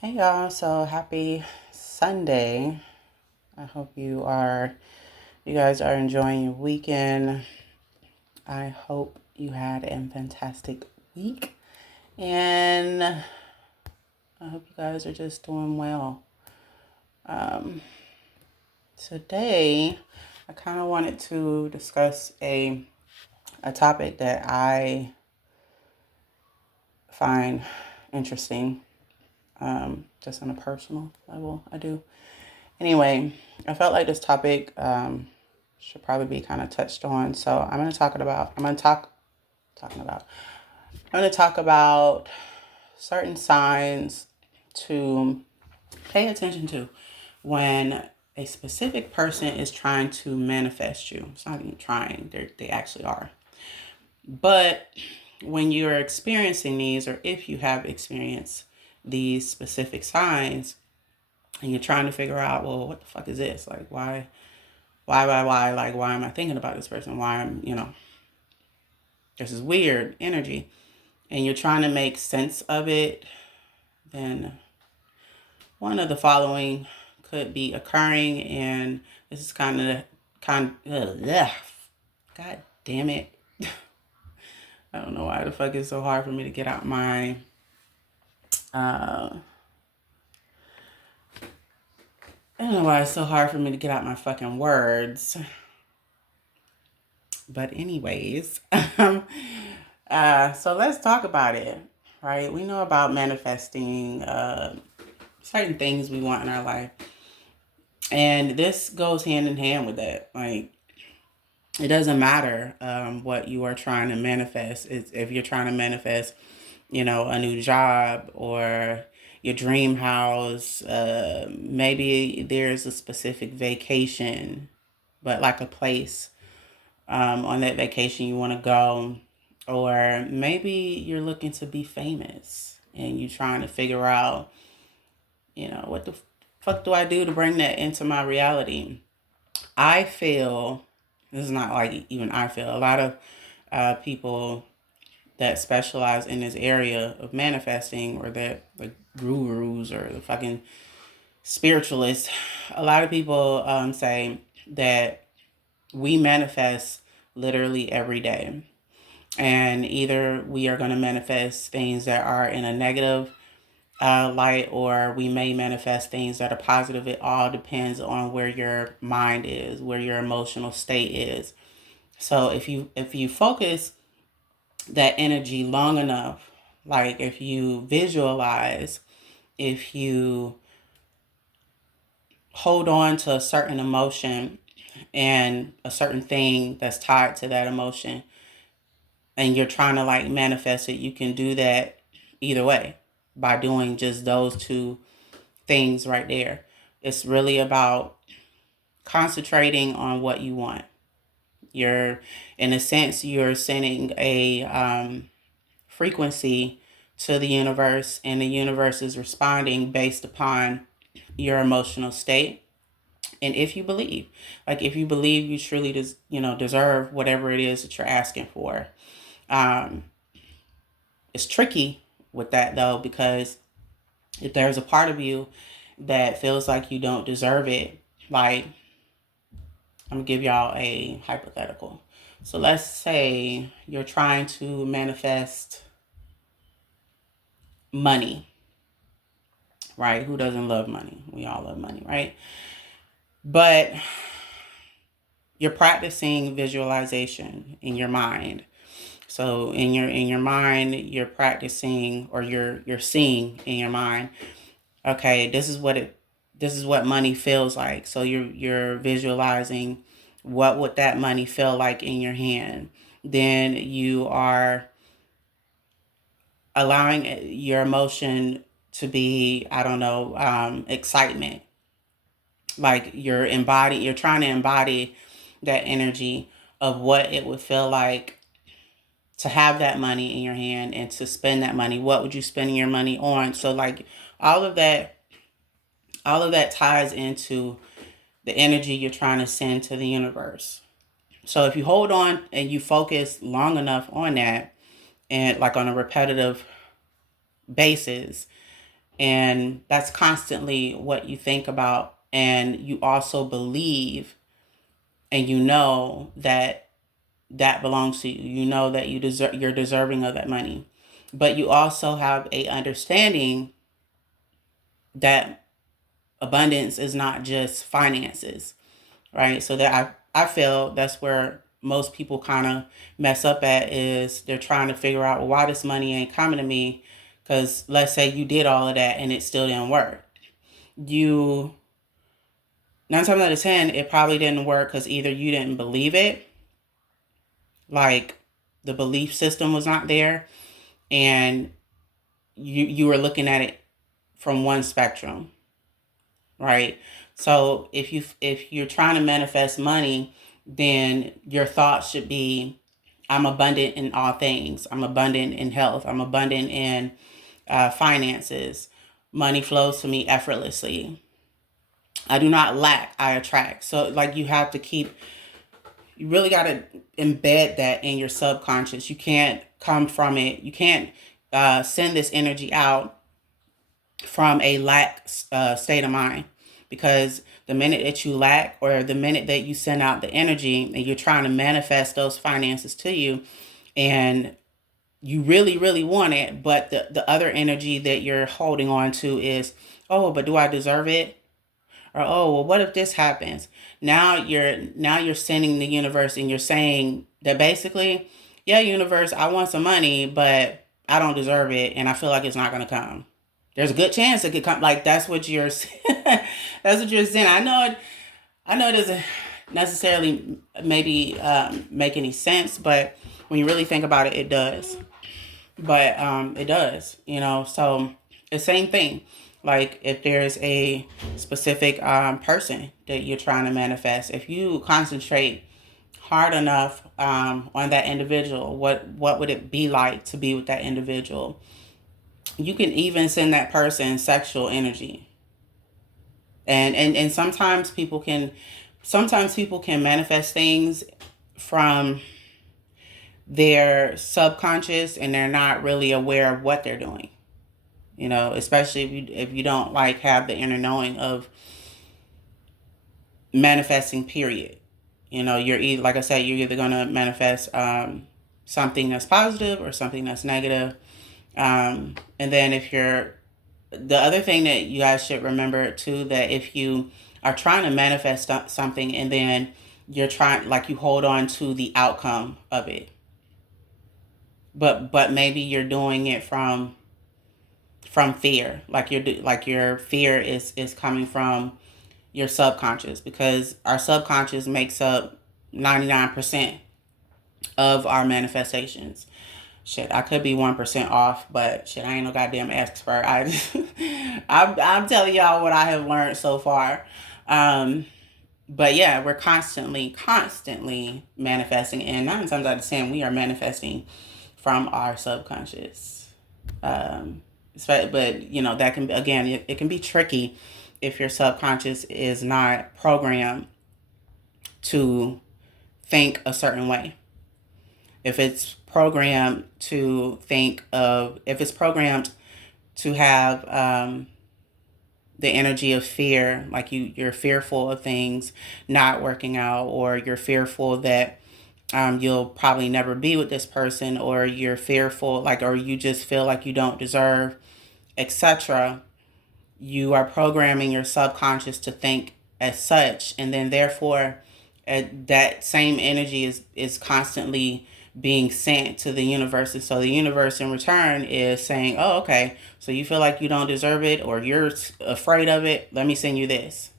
Hey y'all, so happy Sunday. I hope you guys are enjoying your weekend. I hope you had a fantastic week and I hope you guys are just doing well. Um, Today, I kind of wanted to discuss a topic that I find interesting, just on a personal level. I do. Anyway, I felt like this topic should probably be kind of touched on. So I'm going to talk about certain signs to pay attention to when a specific person is trying to manifest you. It's not even trying; they actually are. But when you're experiencing these, or if you have experienced these specific signs, and you're trying to figure out, well, what the fuck is this? Like, why? Like, why am I thinking about this person? This is weird energy, and you're trying to make sense of it, then one of the following could be occurring, and this is God damn it. I don't know why the fuck it's so hard for me to get out my, I don't know why it's so hard for me to get out my fucking words. But anyways, so let's talk about it, right? We know about manifesting certain things we want in our life. And this goes hand in hand with that. Like, it doesn't matter what you are trying to manifest. If you're trying to manifest, a new job or your dream house, maybe there's a specific vacation, but like a place on that vacation you want to go. Or maybe you're looking to be famous and you're trying to figure out, what the fuck do I do to bring that into my reality? I feel, this is not like even I feel, a lot of people that specialize in this area of manifesting, or that like gurus or the fucking spiritualists, a lot of people say that we manifest literally every day. And either we are going to manifest things that are in a negative light, or we may manifest things that are positive. It all depends on where your mind is, where your emotional state is. So if you focus that energy long enough, like if you visualize, if you hold on to a certain emotion and a certain thing that's tied to that emotion, and you're trying to like manifest it, you can do that either way by doing just those two things right there. It's really about concentrating on what you want. You're, in a sense, you're sending a frequency to the universe, and the universe is responding based upon your emotional state. And if you believe you truly deserve whatever it is that you're asking for. um, it's tricky with that though, because if there's a part of you that feels like you don't deserve it, like, I'm gonna give y'all a hypothetical. So let's say you're trying to manifest money, right? Who doesn't love money? We all love money, right? But you're practicing visualization in your mind. So in your mind, you're practicing, or you're seeing in your mind, okay, this is what money feels like. So you're visualizing what would that money feel like in your hand. Then you are allowing your emotion to be, I don't know, excitement. Like you're trying to embody that energy of what it would feel like to have that money in your hand and to spend that money. What would you spend your money on? So like all of that all of that ties into the energy you're trying to send to the universe. So if you hold on and you focus long enough on that, and like on a repetitive basis, And that's constantly what you think about. And you also believe and you know that that belongs to you. You know that you're deserving of that money. But you also have a understanding that abundance is not just finances, right? So that I feel that's where most people kind of mess up at, is they're trying to figure out, well, why this money ain't coming to me? Because let's say you did all of that and it still didn't work. You 9 times out of 10, it probably didn't work because either you didn't believe it, like the belief system was not there, and you were looking at it from one spectrum, right? So if you're trying to manifest money, then your thoughts should be, I'm abundant in all things. I'm abundant in health. I'm abundant in finances. Money flows to me effortlessly. I do not lack, I attract. So like you really got to embed that in your subconscious. You can't come from it. You can't send this energy out from a lack state of mind, because the minute that you lack, or the minute that you send out the energy and you're trying to manifest those finances to you, and you really, really want it, but the other energy that you're holding on to is, oh, but do I deserve it? Or, oh, well, what if this happens? Now you're sending the universe, and you're saying that basically, yeah, universe, I want some money, but I don't deserve it, and I feel like it's not gonna come. There's a good chance it could come. Like, that's what you're that's what you're saying. I know it doesn't necessarily maybe make any sense, but when you really think about it, it does. But it does, so the same thing. Like, if there's a specific person that you're trying to manifest, if you concentrate hard enough on that individual, what would it be like to be with that individual? You can even send that person sexual energy. And sometimes people can manifest things from their subconscious, and they're not really aware of what they're doing. Especially if you don't like have the inner knowing of manifesting, period. You're either, like I said, you're either going to manifest something that's positive or something that's negative. And then the other thing that you guys should remember too, that if you are trying to manifest something, and then you're trying, like, you hold on to the outcome of it, but maybe you're doing it from fear, like your fear is coming from your subconscious, because our subconscious makes up 99% of our manifestations. Shit, I could be 1% off, but shit, I ain't no goddamn expert. I'm telling y'all what I have learned so far. But yeah, we're constantly manifesting, and 9 times out of 10, we are manifesting from our subconscious. But that can, again, it can be tricky if your subconscious is not programmed to think a certain way. If it's programmed to have the energy of fear, like you're fearful of things not working out, or you're fearful that you'll probably never be with this person, or you're fearful, like, or you just feel like you don't deserve, etc. You are programming your subconscious to think as such, and then therefore that same energy is constantly being sent to the universe. And so the universe in return is saying, oh, okay, so you feel like you don't deserve it, or you're afraid of it, let me send you this.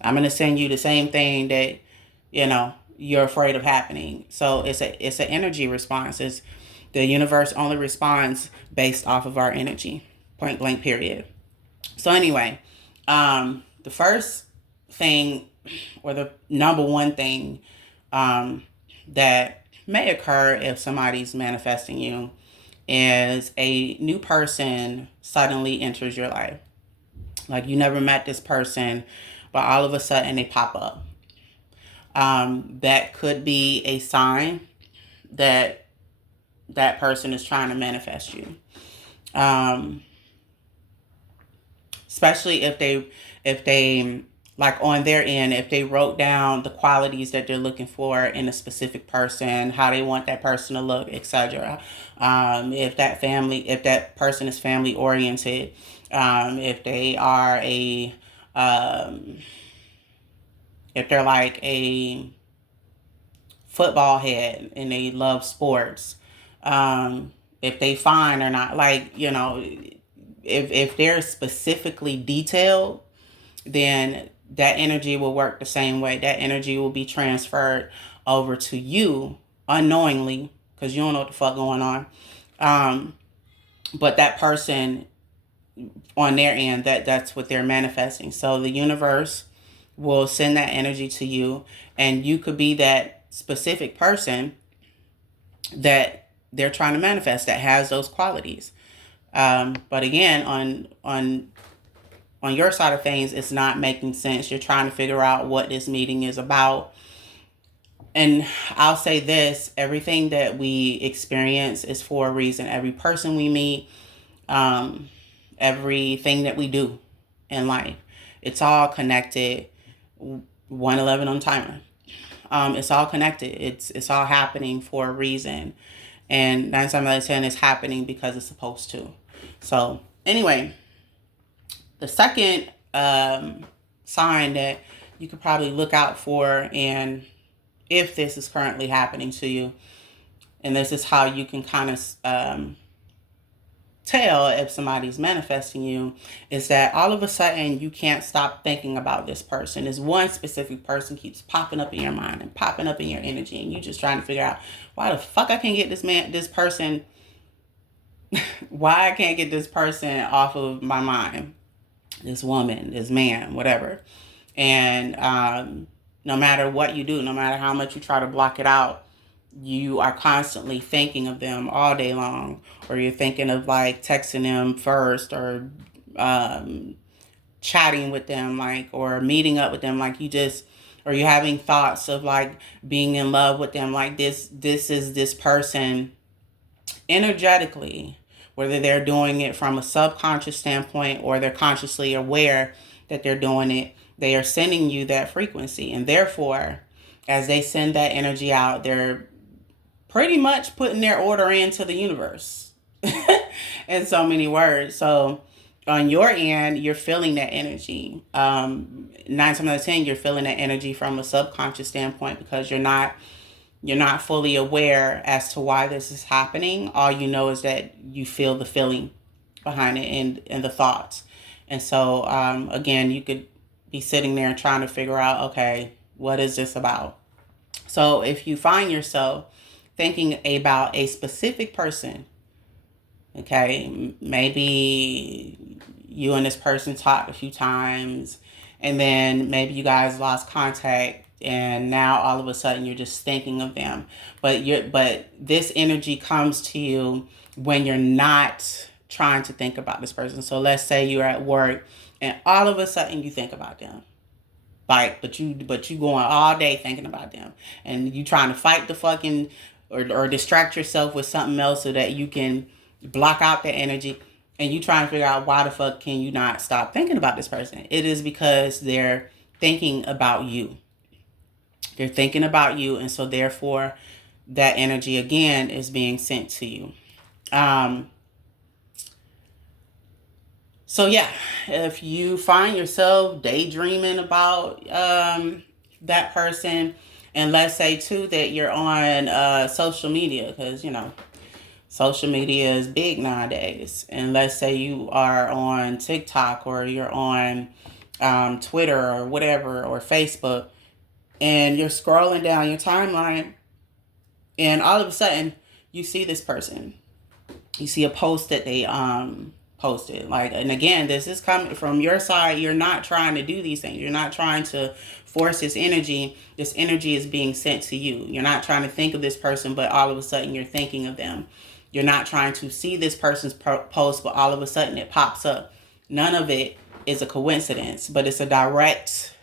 I'm going to send you the same thing that you're afraid of happening. So it's an energy response. The universe only responds based off of our energy, point blank, period. So anyway, the first thing, or the number one thing that may occur if somebody's manifesting you, is a new person suddenly enters your life. Like, you never met this person, but all of a sudden they pop up. That could be a sign that that person is trying to manifest you. especially if they like on their end, if they wrote down the qualities that they're looking for in a specific person, how they want that person to look, etc. If that person is family oriented, if they are um, if they're like a football head and they love sports, if they fine or not, like, if they're specifically detailed, then that energy will work the same way. That energy will be transferred over to you unknowingly because you don't know what the fuck going on. But that person on their end, that's what they're manifesting. So the universe will send that energy to you, and you could be that specific person that they're trying to manifest that has those qualities. But again, on your side of things, it's not making sense. You're trying to figure out what this meeting is about. And I'll say this, everything that we experience is for a reason. Every person we meet, everything that we do in life, it's all connected. 111 on timer. It's all connected. It's all happening for a reason. And 9 times out of 10 is happening because it's supposed to. So anyway, the second sign that you could probably look out for, and if this is currently happening to you, and this is how you can kind of tell if somebody's manifesting you, is that all of a sudden you can't stop thinking about this person. This one specific person keeps popping up in your mind and popping up in your energy, and you're just trying to figure out why the fuck I can't get this person why I can't get this person off of my mind, this woman, this man, whatever. And no matter what you do, no matter how much you try to block it out, you are constantly thinking of them all day long, or you're thinking of like texting them first, or chatting with them, like, or meeting up with them, like or you're having thoughts of like being in love with them, like this is this person energetically, whether they're doing it from a subconscious standpoint or they're consciously aware that they're doing it, they are sending you that frequency. And therefore, as they send that energy out, they're pretty much putting their order into the universe in so many words. So on your end, you're feeling that energy. 9 times out of 10, you're feeling that energy from a subconscious standpoint because you're not fully aware as to why this is happening. All you know is that you feel the feeling behind it and the thoughts. And so, again, you could be sitting there trying to figure out, okay, what is this about? So if you find yourself thinking about a specific person, okay, maybe you and this person talked a few times, and then maybe you guys lost contact, and now all of a sudden you're just thinking of them. But this energy comes to you when you're not trying to think about this person. So let's say you're at work and all of a sudden you think about them. Like, but you going all day thinking about them, and you trying to fight the fucking or distract yourself with something else so that you can block out that energy, and you trying to figure out why the fuck can you not stop thinking about this person. It is because they're thinking about you. They're thinking about you, and so therefore that energy again is being sent to you. So yeah, if you find yourself daydreaming about that person, and let's say too that you're on social media, because social media is big nowadays, and let's say you are on TikTok or you're on Twitter or whatever, or Facebook, and you're scrolling down your timeline, and all of a sudden you see this person, you see a post that they posted, like, and again, this is coming from your side. You're not trying to do these things. You're not trying to force this energy. This energy is being sent to you. You're not trying to think of this person, but all of a sudden you're thinking of them. You're not trying to see this person's post, but all of a sudden it pops up. None of it is a coincidence, but it's a direct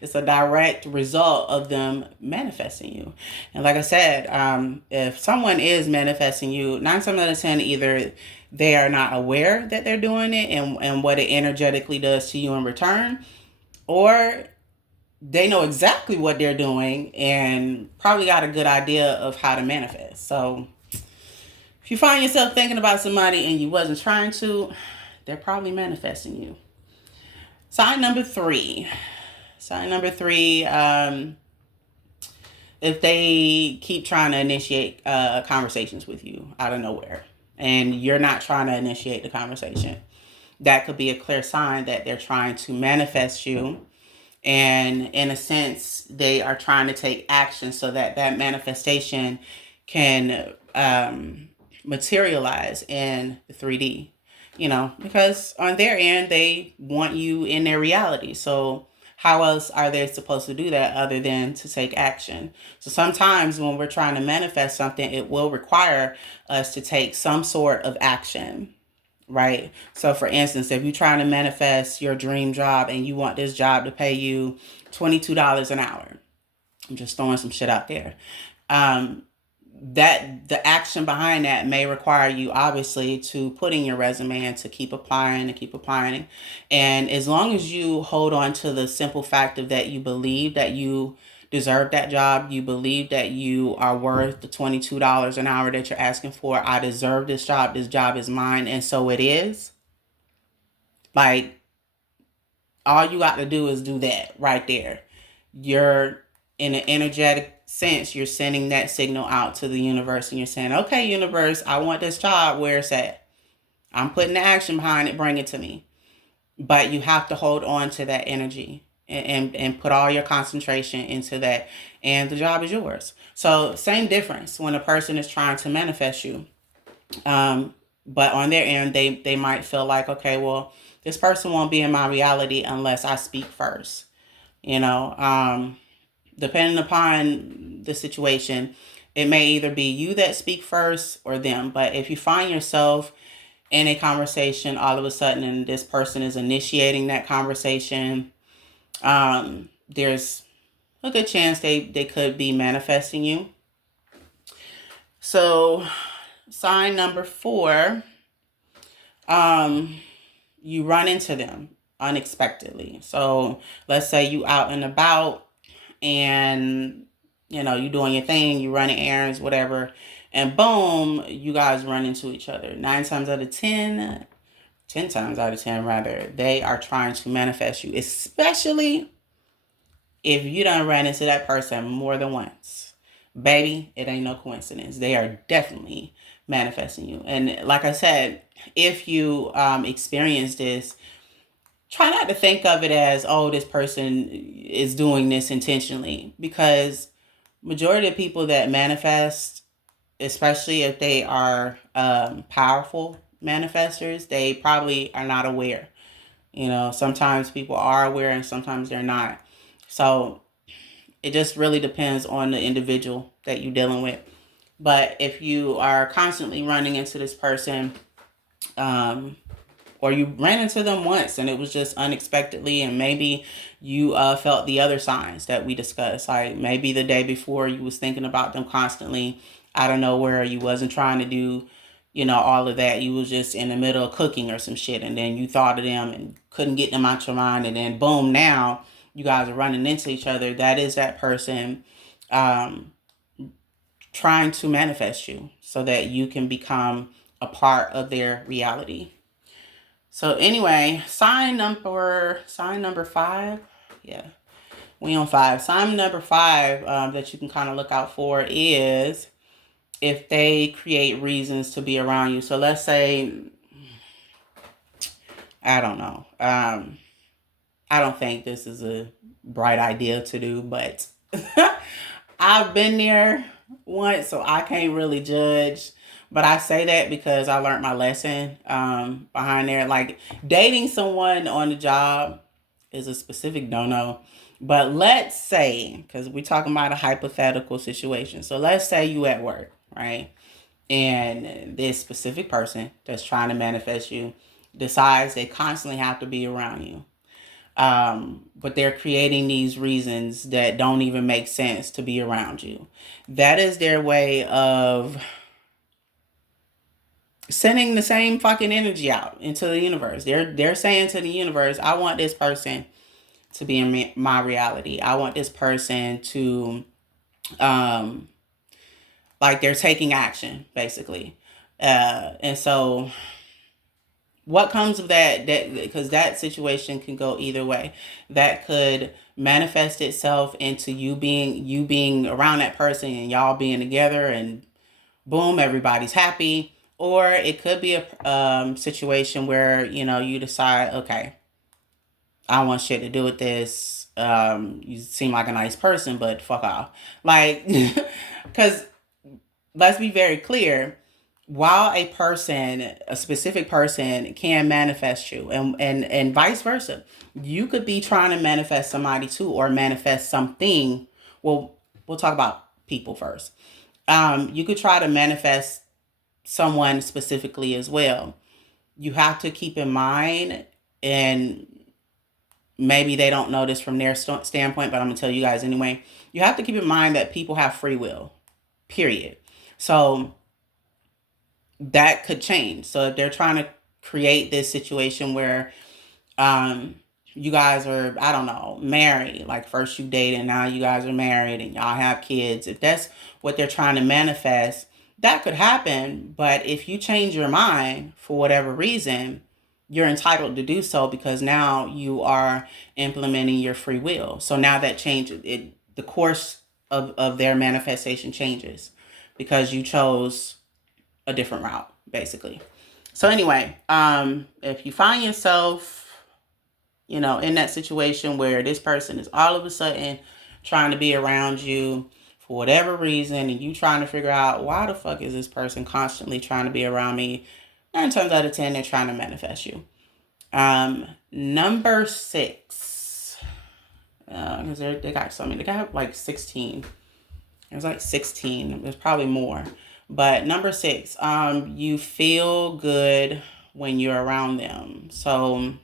it's a direct result of them manifesting you. And like I said, if someone is manifesting you, 9 times out of 10, either they are not aware that they're doing it and what it energetically does to you in return, or they know exactly what they're doing and probably got a good idea of how to manifest. So if you find yourself thinking about somebody and you wasn't trying to, they're probably manifesting you. Sign number three. Sign number three, if they keep trying to initiate conversations with you out of nowhere and you're not trying to initiate the conversation, that could be a clear sign that they're trying to manifest you. And in a sense, they are trying to take action so that that manifestation can materialize in the 3D, because on their end, they want you in their reality. So how else are they supposed to do that other than to take action? So sometimes when we're trying to manifest something, it will require us to take some sort of action. Right. So for instance, if you're trying to manifest your dream job and you want this job to pay you $22 an hour, I'm just throwing some shit out there. That the action behind that may require you obviously to put in your resume and to keep applying and keep applying. And as long as you hold on to the simple fact of that you believe that you deserve that job, you believe that you are worth the $22 an hour that you're asking for, I deserve this job is mine, and so it is. Like, all you got to do is do that right there. You're, in an energetic sense, you're sending that signal out to the universe and you're saying, okay, universe, I want this job. Where it's at. I'm putting the action behind it. Bring it to me. But you have to hold on to that energy and put all your concentration into that. And the job is yours. So same difference when a person is trying to manifest you. But on their end, they might feel like, okay, well, this person won't be in my reality unless I speak first. Depending upon the situation, it may either be you that speak first or them. But if you find yourself in a conversation all of a sudden and this person is initiating that conversation, there's a good chance they could be manifesting you. So sign number 4, you run into them unexpectedly. So let's say you out and about and you doing your thing, you running errands, whatever, and boom, you guys run into each other. 10 times out of 10 rather, they are trying to manifest you, especially if you done ran into that person more than once. Baby, it ain't no coincidence. They are definitely manifesting you. And like I said, if you experience this, try not to think of it as, oh, this person is doing this intentionally, because majority of people that manifest, especially if they are powerful manifestors, they probably are not aware. Sometimes people are aware and sometimes they're not. So it just really depends on the individual that you're dealing with. But if you are constantly running into this person, or you ran into them once and it was just unexpectedly, and maybe you felt the other signs that we discussed, like maybe the day before you was thinking about them constantly out of nowhere, you wasn't trying to do all of that, you was just in the middle of cooking or some shit, and then you thought of them and couldn't get them out your mind, and then boom, now you guys are running into each other. That is that person trying to manifest you so that you can become a part of their reality. So anyway, sign number 5. Yeah, we on 5. Sign number 5 that you can kind of look out for is if they create reasons to be around you. So let's say, I don't know. I don't think this is a bright idea to do, but I've been there once, so I can't really judge. But I say that because I learned my lesson behind there. Like, dating someone on the job is a specific no-no. But let's say, because we're talking about a hypothetical situation. So let's say you at work, right? And this specific person that's trying to manifest you decides they constantly have to be around you. But they're creating these reasons that don't even make sense to be around you. That is their way of sending the same fucking energy out into the universe. They're saying to the universe, I want this person to be in my reality. I want this person to um like they're taking action basically. And so what comes of that because that situation can go either way. That could manifest itself into you being around that person and y'all being together and boom, everybody's happy. Or it could be a situation where, you decide, okay, I don't want shit to do with this. You seem like a nice person, but fuck off. Like, because let's be very clear. While a specific person can manifest you, and vice versa, you could be trying to manifest somebody too, or manifest something. Well, we'll talk about people first. You could try to manifest someone specifically as well. You have to keep in mind, and maybe they don't know this from their standpoint, but I'm going to tell you guys anyway. You have to keep in mind that people have free will, period. So that could change. So if they're trying to create this situation where um, you guys are, I don't know, married, like first you date and now you guys are married and y'all have kids, if that's what they're trying to manifest, that could happen. But if you change your mind for whatever reason, you're entitled to do so because now you are implementing your free will. So now that changes it, the course of their manifestation changes because you chose a different route, basically. So anyway, if you find yourself, in that situation where this person is all of a sudden trying to be around you for whatever reason, and you trying to figure out why the fuck is this person constantly trying to be around me, 9 times out of 10, they're trying to manifest you. Number 6, because they got so many. They got like 16. There's like 16. There's probably more. But number 6, you feel good when you're around them. So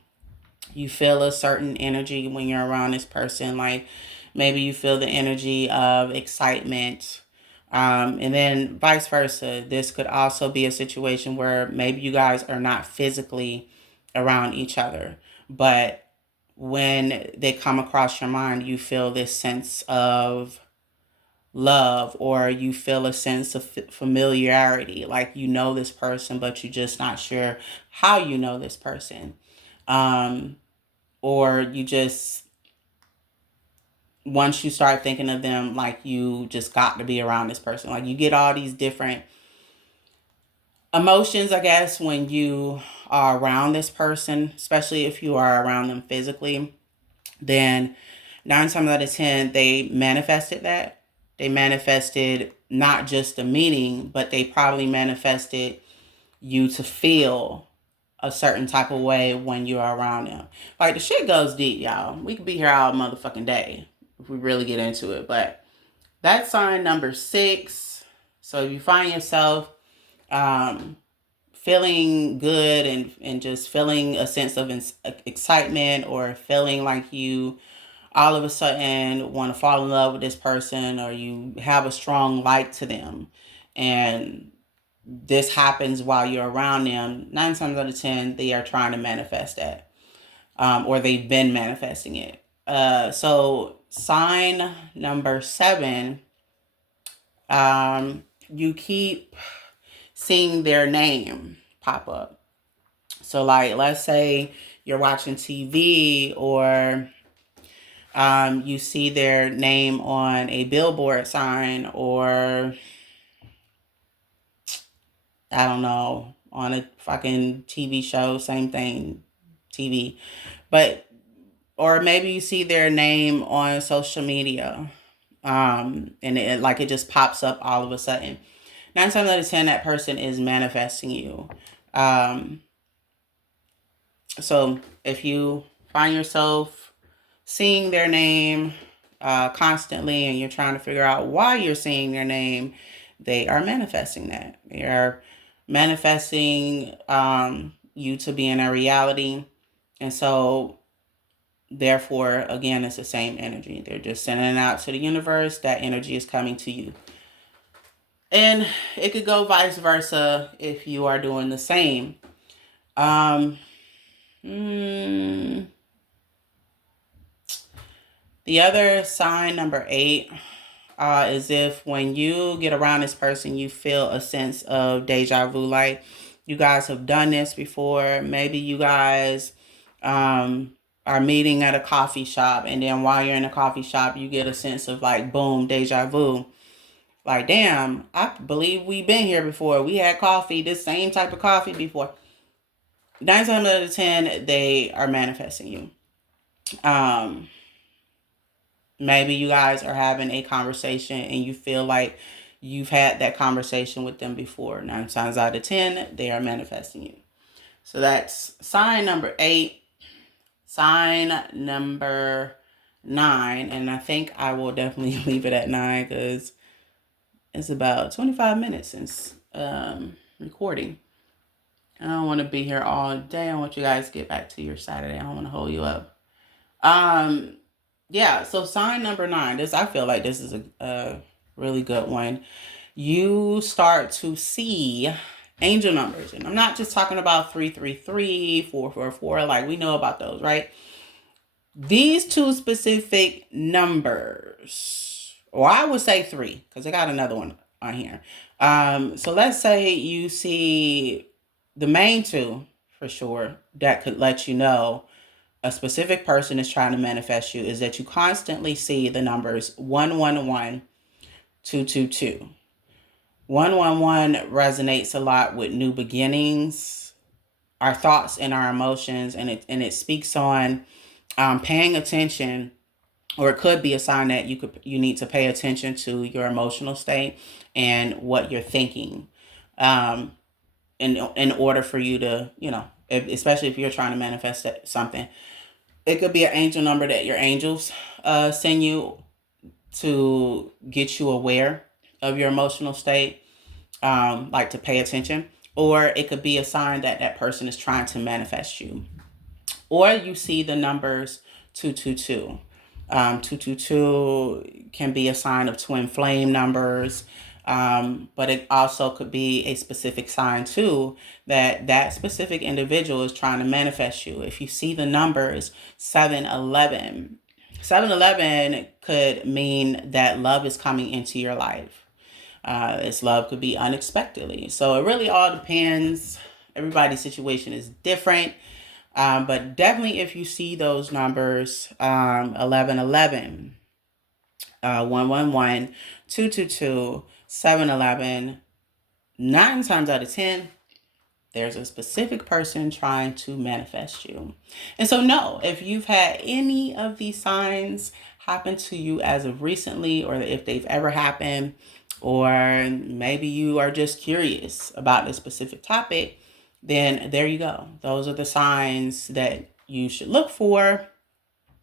you feel a certain energy when you're around this person. Like maybe you feel the energy of excitement. And then vice versa. This could also be a situation where maybe you guys are not physically around each other, but when they come across your mind, you feel this sense of love, or you feel a sense of familiarity, like you know this person but you're just not sure how you know this person. Or you just, once you start thinking of them, like you just got to be around this person, like you get all these different emotions, I guess, when you are around this person, especially if you are around them physically. Then 9 times out of 10, they manifested that. They manifested not just the meaning, but they probably manifested you to feel a certain type of way when you're around them. Like the shit goes deep, y'all. We could be here all motherfucking day if we really get into it. But that's sign number 6. So if you find yourself feeling good and just feeling a sense of excitement, or feeling like you all of a sudden want to fall in love with this person, or you have a strong like to them, and this happens while you're around them, 9 times out of 10, they are trying to manifest that, or they've been manifesting it. So sign number 7, you keep seeing their name pop up. So like, let's say you're watching TV, or you see their name on a billboard sign, or I don't know, on a fucking TV show, same thing, TV. But, or maybe you see their name on social media, and it just pops up all of a sudden. 9 times out of 10, that person is manifesting you. So if you find yourself seeing their name constantly, and you're trying to figure out why you're seeing their name, they are manifesting that. They are manifesting you to be in a reality. And so therefore, again, it's the same energy. They're just sending it out to the universe. That energy is coming to you. And it could go vice versa if you are doing the same. Um, mm, the other sign, number 8, is if when you get around this person, you feel a sense of deja vu, like you guys have done this before. Maybe you guys are meeting at a coffee shop, and then while you're in a coffee shop, you get a sense of like, boom, deja vu. Like, damn, I believe we've been here before. We had coffee, this same type of coffee before. 9 times out of 10, they are manifesting you. Um, Maybe you guys are having a conversation and you feel like you've had that conversation with them before. 9 times out of 10, they are manifesting you. So that's sign number 8. Sign number 9. And I think I will definitely leave it at 9 because it's about 25 minutes since recording. I don't want to be here all day. I want you guys to get back to your Saturday. I don't want to hold you up. Yeah, so sign number 9. I feel like this is a really good one. You start to see angel numbers. And I'm not just talking about 333, 444, like we know about those, right? These 2 specific numbers, or I would say 3, because I got another one on here. So let's say you see the main 2 for sure that could let you know a specific person is trying to manifest you is that you constantly see the numbers 111, 222. 111 resonates a lot with new beginnings, our thoughts and our emotions, and it speaks on paying attention, or it could be a sign that you need to pay attention to your emotional state and what you're thinking, in order for you to, especially if you're trying to manifest something. It could be an angel number that your angels send you to get you aware of your emotional state, like to pay attention. Or it could be a sign that that person is trying to manifest you. Or you see the numbers 222. 222 can be a sign of twin flame numbers. But it also could be a specific sign too that that specific individual is trying to manifest you. If you see the numbers 711, 711 could mean that love is coming into your life. This love could be unexpectedly. So it really all depends. Everybody's situation is different. But definitely if you see those numbers, 1111, 111, 222, 711, 9 times out of 10, there's a specific person trying to manifest you. And so no, if you've had any of these signs happen to you as of recently, or if they've ever happened, or maybe you are just curious about this specific topic, then there you go. Those are the signs that you should look for,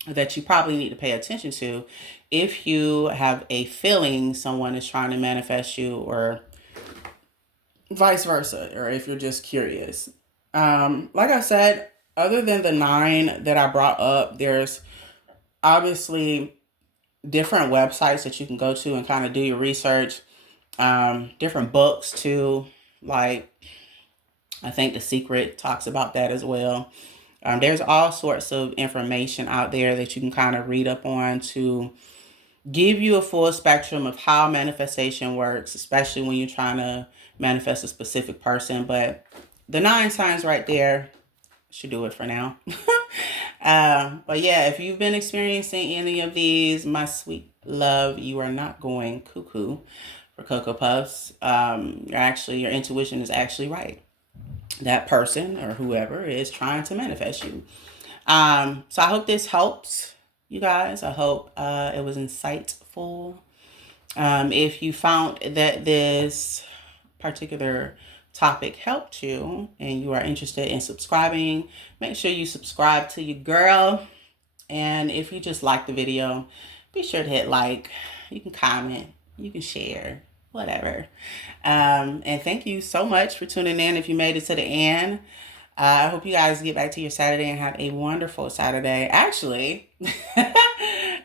that you probably need to pay attention to if you have a feeling someone is trying to manifest you, or vice versa, or if you're just curious. Like I said, other than the 9 that I brought up, there's obviously different websites that you can go to and kind of do your research. Different books too, like I think The Secret talks about that as well. There's all sorts of information out there that you can kind of read up on to give you a full spectrum of how manifestation works, especially when you're trying to manifest a specific person. But the 9 signs right there should do it for now. But yeah, if you've been experiencing any of these, my sweet love, you are not going cuckoo for Cocoa Puffs. Your intuition is actually right. That person or whoever is trying to manifest you. So I hope this helps you guys. I hope it was insightful. If you found that this particular topic helped you and you are interested in subscribing, make sure you subscribe to your girl. And if you just like the video, be sure to hit like. You can comment, you can share, whatever. And thank you so much for tuning in if you made it to the end. I hope you guys get back to your Saturday and have a wonderful Saturday. Actually,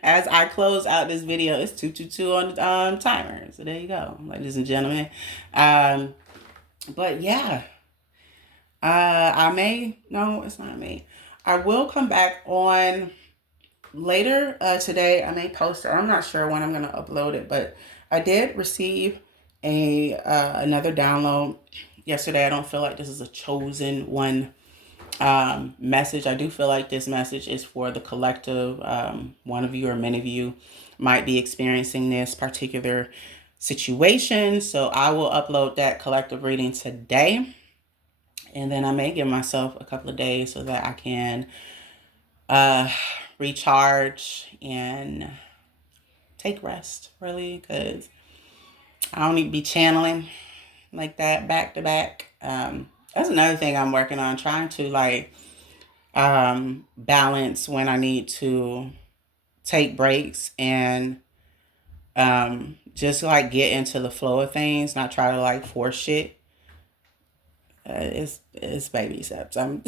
as I close out this video, it's 222 on the timer. So there you go, ladies and gentlemen. But yeah, no, it's not me. I will come back on later today. I may post it. I'm not sure when I'm going to upload it, but I did receive another download yesterday. I don't feel like this is a chosen one message. I do feel like this message is for the collective. One of you or many of you might be experiencing this particular situation. So I will upload that collective reading today. And then I may give myself a couple of days so that I can recharge and take rest, really, because I don't need to be channeling like that back to back. That's another thing I'm working on, trying to like balance when I need to take breaks and just like get into the flow of things, not try to like force shit. It's baby steps. I'm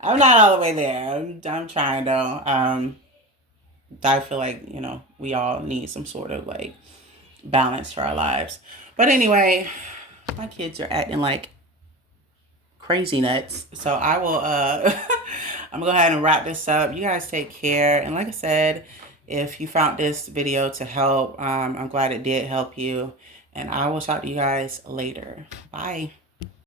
I'm not all the way there. I'm trying though. I feel like, you know, we all need some sort of like balance for our lives. But anyway, my kids are acting like crazy nuts. So I will I'm gonna go ahead and wrap this up. You guys take care. And like I said, if you found this video to help, I'm glad it did help you. And I will talk to you guys later. Bye.